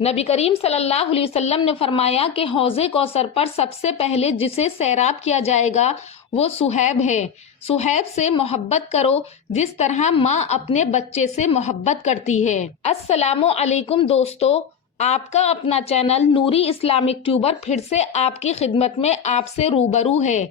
نبی کریم صلی اللہ علیہ وسلم نے فرمایا کہ حوض کوثر پر سب سے پہلے جسے سیراب کیا جائے گا وہ صہیب ہے۔ صہیب سے محبت کرو جس طرح ماں اپنے بچے سے محبت کرتی ہے۔ السلام علیکم دوستو، آپ کا اپنا چینل نوری اسلامک ٹیوبر پھر سے آپ کی خدمت میں آپ سے روبرو ہے۔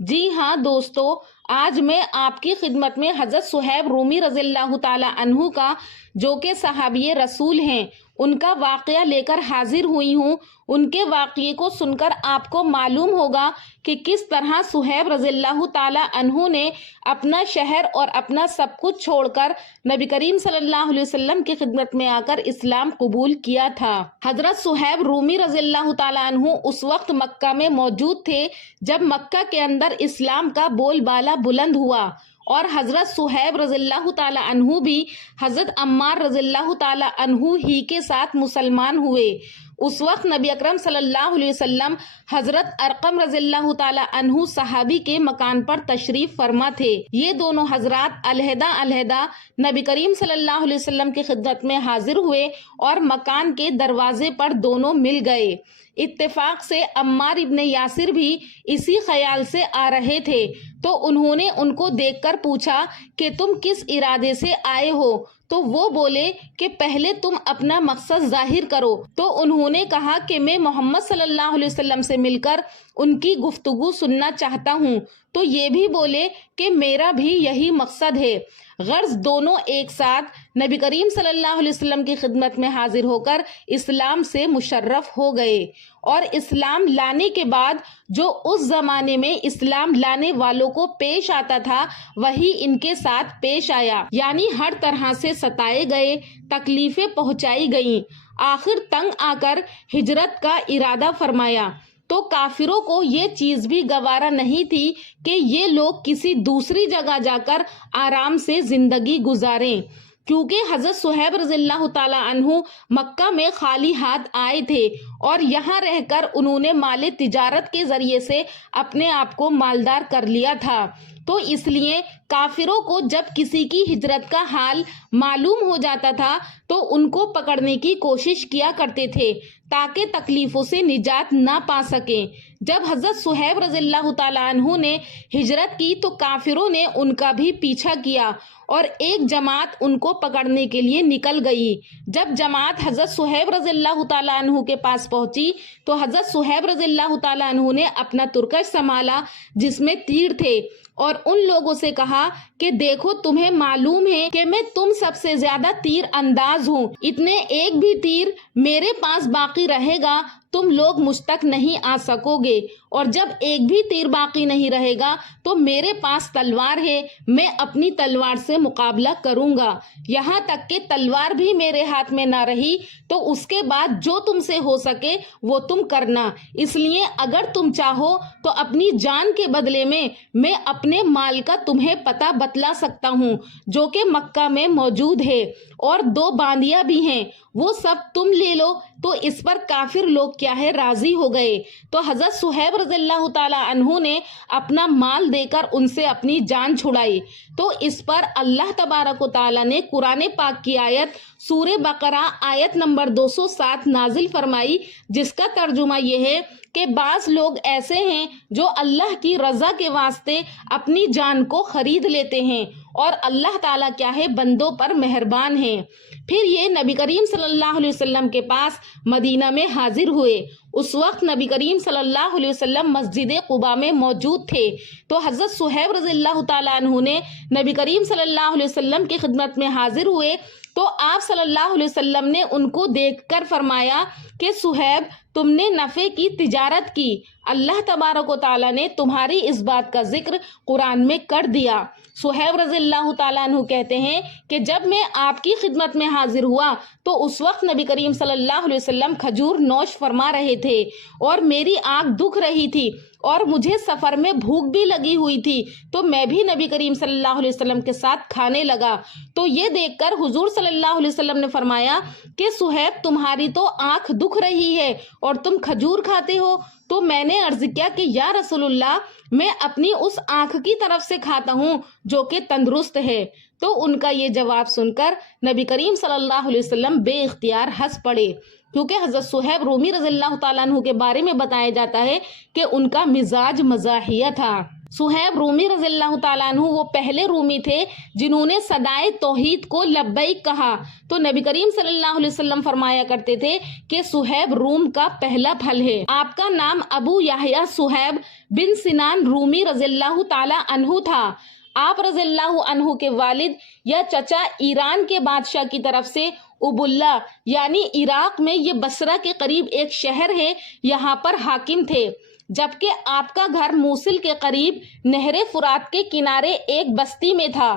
جی ہاں دوستو، آج میں آپ کی خدمت میں حضرت صہیب رومی رضی اللہ تعالی عنہ کا، جو کہ صحابی رسول ہیں، ان کا واقعہ لے کر حاضر ہوئی ہوں۔ ان کے واقعے کو سن کر آپ کو معلوم ہوگا کہ کس طرح صہیب رضی اللہ تعالی عنہ نے اپنا شہر اور اپنا سب کچھ چھوڑ کر نبی کریم صلی اللہ علیہ وسلم کی خدمت میں آ کر اسلام قبول کیا تھا۔ حضرت صہیب رومی رضی اللہ تعالی عنہ اس وقت مکہ میں موجود تھے جب مکہ کے اندر اسلام کا بول بالا بلند ہوا، اور حضرت صہیب رضی اللہ تعالی عنہ بھی حضرت عمار رضی اللہ تعالی عنہ ہی کے ساتھ مسلمان ہوئے۔ اس وقت نبی اکرم صلی اللہ علیہ وسلم حضرت ارقم رضی اللہ تعالی عنہ صحابی کے مکان پر تشریف فرما تھے۔ یہ دونوں حضرات علیحدہ علیحدہ نبی کریم صلی اللہ علیہ وسلم کی خدمت میں حاضر ہوئے اور مکان کے دروازے پر دونوں مل گئے۔ اتفاق سے عمار ابن یاسر بھی اسی خیال سے آ رہے تھے، تو انہوں نے ان کو دیکھ کر پوچھا کہ تم کس ارادے سے آئے ہو؟ تو وہ بولے کہ پہلے تم اپنا مقصد ظاہر کرو۔ تو انہوں نے کہا کہ میں محمد صلی اللہ علیہ وسلم سے مل کر ان کی گفتگو سننا چاہتا ہوں۔ تو یہ بھی بولے کہ میرا بھی یہی مقصد ہے۔ غرض دونوں ایک ساتھ نبی کریم صلی اللہ علیہ وسلم کی خدمت میں حاضر ہو کر اسلام سے مشرف ہو گئے، اور اسلام لانے کے بعد جو اس زمانے میں اسلام لانے والوں کو پیش آتا تھا وہی ان کے ساتھ پیش آیا، یعنی ہر طرح سے ستائے گئے، تکلیفیں پہنچائی گئیں۔ آخر تنگ آ کر ہجرت کا ارادہ فرمایا، تو کافروں کو یہ چیز بھی گوارا نہیں تھی کہ یہ لوگ کسی دوسری جگہ جا کر آرام سے زندگی گزاریں، کیونکہ حضرت صہیب رضی اللہ تعالی عنہ مکہ میں خالی ہاتھ آئے تھے، اور یہاں رہ کر انہوں نے مال تجارت کے ذریعے سے اپنے آپ کو مالدار کر لیا تھا۔ تو اس لیے کافروں کو جب کسی کی ہجرت کا حال معلوم ہو جاتا تھا تو ان کو پکڑنے کی کوشش کیا کرتے تھے تاکہ تکلیفوں سے نجات نہ پا سکیں۔ جب حضرت صہیب رضی اللہ تعالی عنہ نے ہجرت کی تو کافروں نے ان کا بھی پیچھا کیا، اور ایک جماعت ان کو پکڑنے کے لیے نکل گئی۔ جب جماعت حضرت صہیب رضی اللہ تعالی عنہ کے پاس پہنچی تو حضرت صہیب رضی اللہ تعالی عنہ نے اپنا ترکش سنبھالا جس میں تیر تھے، اور ان لوگوں سے کہا کہ دیکھو تمہیں معلوم ہے کہ میں تم سب سے زیادہ تیر انداز ہوں، اتنے ایک بھی تیر میرے پاس باقی رہے گا تم لوگ مجھ تک نہیں آ سکو گے، اور جب ایک بھی تیر باقی نہیں رہے گا تو میرے پاس تلوار ہے، میں اپنی تلوار سے مقابلہ کروں گا، یہاں تک کہ تلوار بھی میرے ہاتھ میں نہ رہی تو اس کے بعد جو تم سے ہو سکے وہ تم کرنا۔ اس لیے اگر تم چاہو تو اپنی جان کے بدلے میں اپنے مال کا تمہیں پتہ بتلا سکتا ہوں جو کہ مکہ میں موجود ہے، اور 2 باندیاں بھی ہیں، وہ سب تم لے لو۔ تو اس پر کافر لوگ کیا ہے راضی ہو گئے، تو حضرت صہیب رضی اللہ تعالی عنہ نے اپنا مال دے کر ان سے اپنی جان چھڑائی۔ تو اس پر اللہ تبارک و تعالی نے قرآن پاک کی آیت سورہ بقرہ آیت نمبر 207 نازل فرمائی، جس کا ترجمہ یہ ہے کہ بعض لوگ ایسے ہیں جو اللہ کی رضا کے واسطے اپنی جان کو خرید لیتے ہیں، اور اللہ تعالیٰ کیا ہے بندوں پر مہربان ہیں۔ پھر یہ نبی کریم صلی اللہ علیہ وسلم کے پاس مدینہ میں حاضر ہوئے۔ اس وقت نبی کریم صلی اللہ علیہ وسلم مسجد قباء میں موجود تھے، تو حضرت صہیب رضی اللہ تعالیٰ عنہ نے نبی کریم صلی اللہ علیہ وسلم کی خدمت میں حاضر ہوئے، تو آپ صلی اللہ علیہ وسلم نے ان کو دیکھ کر فرمایا کہ صہیب تم نے نفع کی تجارت کی، اللہ تبارک و تعالیٰ نے تمہاری اس بات کا ذکر قرآن میں کر دیا۔ صہیب رضی اللہ تعالیٰ عنہ کہتے ہیں کہ جب میں آپ کی خدمت میں حاضر ہوا تو اس وقت نبی کریم صلی اللہ علیہ وسلم کھجور نوش فرما رہے تھے، اور میری آنکھ دکھ رہی تھی، اور مجھے سفر میں بھوک بھی لگی ہوئی تھی، تو میں بھی نبی کریم صلی اللہ علیہ وسلم کے ساتھ کھانے لگا۔ تو یہ دیکھ کر حضور صلی اللہ علیہ وسلم نے فرمایا کہ صہیب تمہاری تو آنکھ دکھ رہی ہے اور تم کھجور کھاتے ہو۔ تو میں نے عرض کیا کہ یا رسول اللہ، میں اپنی اس آنکھ کی طرف سے کھاتا ہوں جو کہ تندرست ہے۔ تو ان کا یہ جواب سن کر نبی کریم صلی اللہ علیہ وسلم بے اختیار ہنس پڑے، کیونکہ حضرت صہیب رومی رضی اللہ تعالیٰ عنہ کے بارے میں بتایا جاتا ہے کہ ان کا مزاج مزاحیہ تھا۔ صہیب رومی رضی اللہ تعالیٰ عنہ وہ پہلے رومی تھے جنہوں نے صدائے توحید کو لبیک کہا، تو نبی کریم صلی اللہ علیہ وسلم فرمایا کرتے تھے کہ صہیب روم کا پہلا پھل ہے۔ آپ کا نام ابو یحییٰ صہیب بن سنان رومی رضی اللہ تعالیٰ عنہ تھا۔ آپ رضی اللہ عنہ کے والد یا چچا ایران کے بادشاہ کی طرف سے ابواللہ یعنی عراق میں یہ بصرہ کے قریب ایک شہر ہے یہاں پر حاکم تھے، جبکہ آپ کا گھر موصل کے قریب نہر فرات کے کنارے ایک بستی میں تھا۔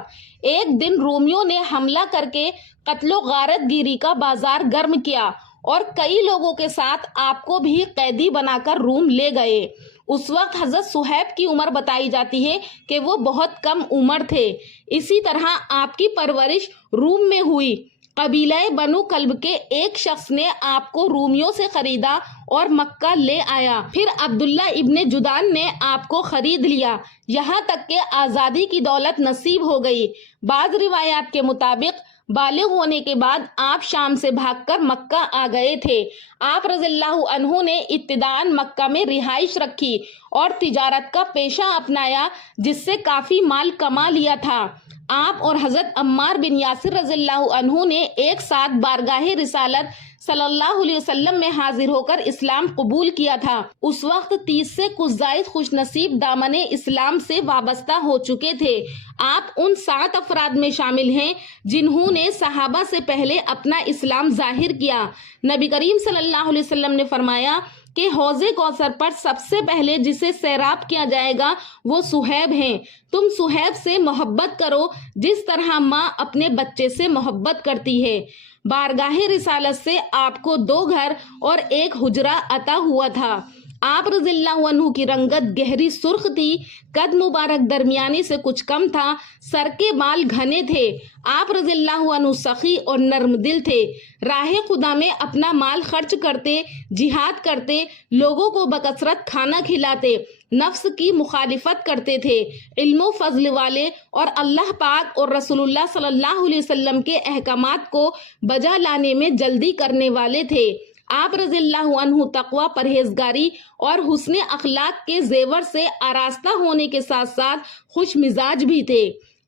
ایک دن رومیوں نے حملہ کر کے قتل و غارت گیری کا بازار گرم کیا اور کئی لوگوں کے ساتھ آپ کو بھی قیدی بنا کر روم لے گئے۔ اس وقت حضرت صہیب کی عمر بتائی جاتی ہے کہ وہ بہت کم عمر تھے۔ اسی طرح آپ کی پرورش روم میں ہوئی۔ قبیلہ بنو کلب کے ایک شخص نے آپ کو رومیوں سے خریدا اور مکہ لے آیا، پھر عبداللہ ابن جدان نے آپ کو خرید لیا، یہاں تک کہ آزادی کی دولت نصیب ہو گئی۔ بعض روایات کے مطابق بالغ ہونے کے بعد آپ شام سے بھاگ کر مکہ آ گئے تھے۔ آپ رضی اللہ عنہ نے ابتداءً مکہ میں رہائش رکھی اور تجارت کا پیشہ اپنایا، جس سے کافی مال کما لیا تھا۔ آپ اور حضرت عمار بن یاسر رضی اللہ عنہ نے ایک ساتھ بارگاہ رسالت صلی اللہ علیہ وسلم میں حاضر ہو کر اسلام قبول کیا تھا۔ اس وقت 30 سے کچھ زائد خوش نصیب دامن اسلام سے وابستہ ہو چکے تھے۔ آپ ان 7 افراد میں شامل ہیں جنہوں نے صحابہ سے پہلے اپنا اسلام ظاہر کیا۔ نبی کریم صلی اللہ علیہ وسلم نے فرمایا کہ حوض کوثر پر سب سے پہلے جسے سیراب کیا جائے گا وہ صہیب ہیں۔ تم صہیب سے محبت کرو جس طرح ماں اپنے بچے سے محبت کرتی ہے۔ بارگاہ رسالت سے آپ کو 2 گھر اور 1 حجرہ عطا ہوا تھا۔ آپ رضی اللہ عنہ کی رنگت گہری سرخ تھی، قد مبارک درمیانی سے کچھ کم تھا، سر کے بال گھنے تھے۔ آپ رضی اللہ عنہ سخی اور نرم دل تھے، راہ خدا میں اپنا مال خرچ کرتے، جہاد کرتے، لوگوں کو بکثرت کھانا کھلاتے، نفس کی مخالفت کرتے تھے، علم و فضل والے اور اللہ پاک اور رسول اللہ صلی اللہ علیہ وسلم کے احکامات کو بجا لانے میں جلدی کرنے والے تھے۔ آپ رضی اللہ عنہ تقوی، پرہیزگاری اور حسن اخلاق کے زیور سے آراستہ ہونے کے ساتھ ساتھ خوش مزاج بھی تھے۔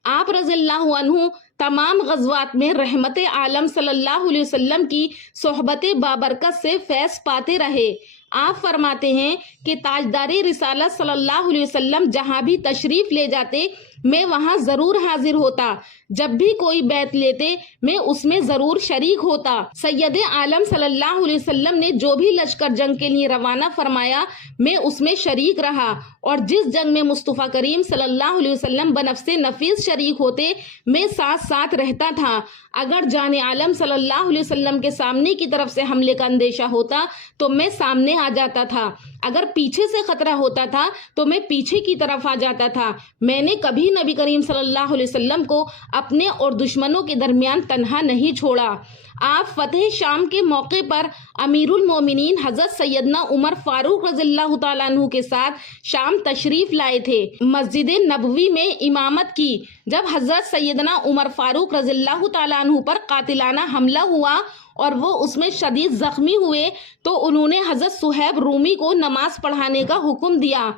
آپ رضی اللہ عنہ تمام غزوات میں رحمت عالم صلی اللہ علیہ وسلم کی صحبت بابرکت سے فیض پاتے رہے۔ آپ فرماتے ہیں کہ تاجدار رسالت صلی اللہ علیہ وسلم جہاں بھی تشریف لے جاتے میں وہاں ضرور حاضر ہوتا، جب بھی کوئی بیعت لیتے میں اس میں ضرور شریک ہوتا۔ سید عالم صلی اللہ علیہ وسلم نے جو بھی لشکر جنگ کے لیے روانہ فرمایا میں اس میں شریک رہا، اور جس جنگ میں مصطفیٰ کریم صلی اللہ علیہ وسلم بنفس نفیس شریک ہوتے میں ساتھ ساتھ رہتا تھا۔ اگر جان عالم صلی اللہ علیہ وسلم کے سامنے کی طرف سے حملے کا اندیشہ ہوتا تو میں سامنے آ جاتا تھا، اگر پیچھے سے خطرہ ہوتا تھا تو میں پیچھے کی طرف آ جاتا تھا۔ میں نے کبھی نبی کریم صلی اللہ علیہ وسلم کو اپنے اور دشمنوں کے درمیان تنہا نہیں چھوڑا۔ آپ فتح شام کے موقع پر امیر المومنین حضرت سیدنا عمر فاروق رضی اللہ تعالیٰ عنہ کے ساتھ شام تشریف لائے تھے، مسجد نبوی میں امامت کی۔ جب حضرت سیدنا عمر فاروق رضی اللہ تعالیٰ عنہ پر قاتلانہ حملہ ہوا اور وہ اس میں شدید زخمی ہوئے تو انہوں نے حضرت صہیب رومی کو نماز پڑھانے کا حکم دیا۔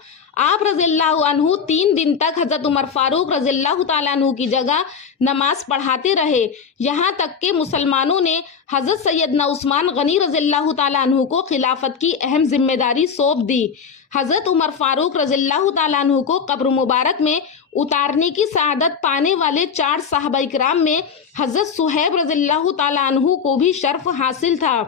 آپ رضی اللہ عنہ 3 دن تک حضرت عمر فاروق رضی اللہ تعالیٰ عنہ کی جگہ نماز پڑھاتے رہے، یہاں تک کہ مسلمانوں نے حضرت سیدنا عثمان غنی رضی اللہ تعالیٰ عنہ کو خلافت کی اہم ذمہ داری سونپ دی۔ حضرت عمر فاروق رضی اللہ تعالیٰ عنہ کو قبر مبارک میں اتارنے کی سعادت پانے والے 4 صحابہ کرام میں حضرت صہیب رضی اللہ تعالیٰ عنہ کو بھی شرف حاصل تھا۔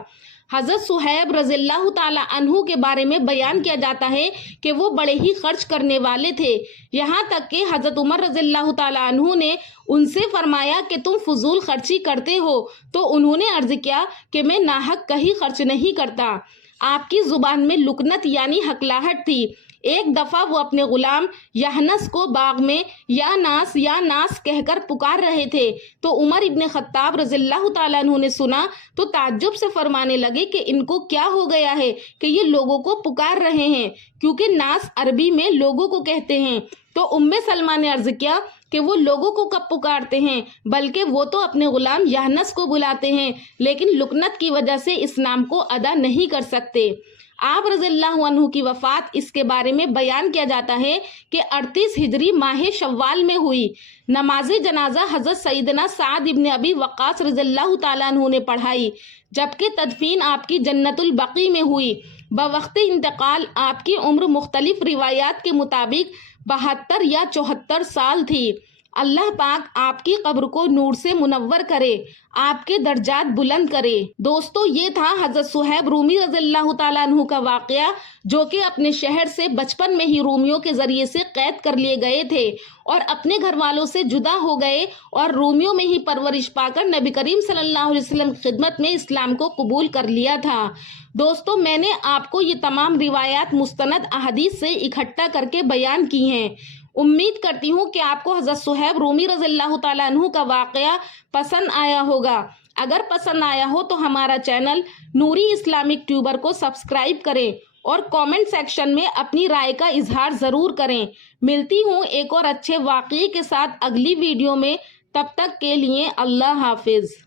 حضرت صہیب رضی اللہ تعالیٰ عنہ کے بارے میں بیان کیا جاتا ہے کہ وہ بڑے ہی خرچ کرنے والے تھے، یہاں تک کہ حضرت عمر رضی اللہ تعالیٰ عنہ نے ان سے فرمایا کہ تم فضول خرچی کرتے ہو، تو انہوں نے عرض کیا کہ میں ناحق کہیں خرچ نہیں کرتا۔ آپ کی زبان میں لکنت یعنی حقلاہٹ تھی۔ ایک دفعہ وہ اپنے غلام یحنس کو باغ میں یا ناس کہہ کر پکار رہے تھے تو عمر ابن خطاب رضی اللہ تعالیٰ عنہ نے سنا تو تعجب سے فرمانے لگے کہ ان کو کیا ہو گیا ہے کہ یہ لوگوں کو پکار رہے ہیں، کیونکہ ناس عربی میں لوگوں کو کہتے ہیں۔ تو ام سلمہ نے عرض کیا کہ کہ وہ لوگوں کو کب پکارتے ہیں، بلکہ وہ تو اپنے غلام یحنس کو بلاتے ہیں، لیکن لکنت کی وجہ سے اس نام کو ادا نہیں کر سکتے۔ آپ رضی اللہ عنہ کی وفات اس کے بارے میں بیان کیا جاتا ہے کہ 38 ہجری ماہ شوال میں ہوئی۔ نماز جنازہ حضرت سیدنا سعد ابن ابی وقاص رضی اللہ تعالیٰ عنہ نے پڑھائی، جبکہ تدفین آپ کی جنت البقیع میں ہوئی۔ بوقت انتقال آپ کی عمر مختلف روایات کے مطابق 72 یا 74 سال تھی۔ اللہ پاک آپ کی قبر کو نور سے منور کرے، آپ کے درجات بلند کرے۔ دوستو، یہ تھا حضرت صہیب رومی رضی اللہ تعالیٰ عنہ کا واقعہ، جو کہ اپنے شہر سے بچپن میں ہی رومیوں کے ذریعے سے قید کر لیے گئے تھے اور اپنے گھر والوں سے جدا ہو گئے اور رومیوں میں ہی پرورش پا کر نبی کریم صلی اللہ علیہ وسلم کی خدمت میں اسلام کو قبول کر لیا تھا۔ دوستو، میں نے آپ کو یہ تمام روایات مستند احادیث سے اکٹھا کر کے بیان کی ہیں۔ امید کرتی ہوں کہ آپ کو حضرت صہیب رومی رضی اللہ تعالیٰ عنہ کا واقعہ پسند آیا ہوگا۔ اگر پسند آیا ہو تو ہمارا چینل نوری اسلامک ٹیوبر کو سبسکرائب کریں اور کامنٹ سیکشن میں اپنی رائے کا اظہار ضرور کریں۔ ملتی ہوں ایک اور اچھے واقعے کے ساتھ اگلی ویڈیو میں، تب تک کے لیے اللہ حافظ۔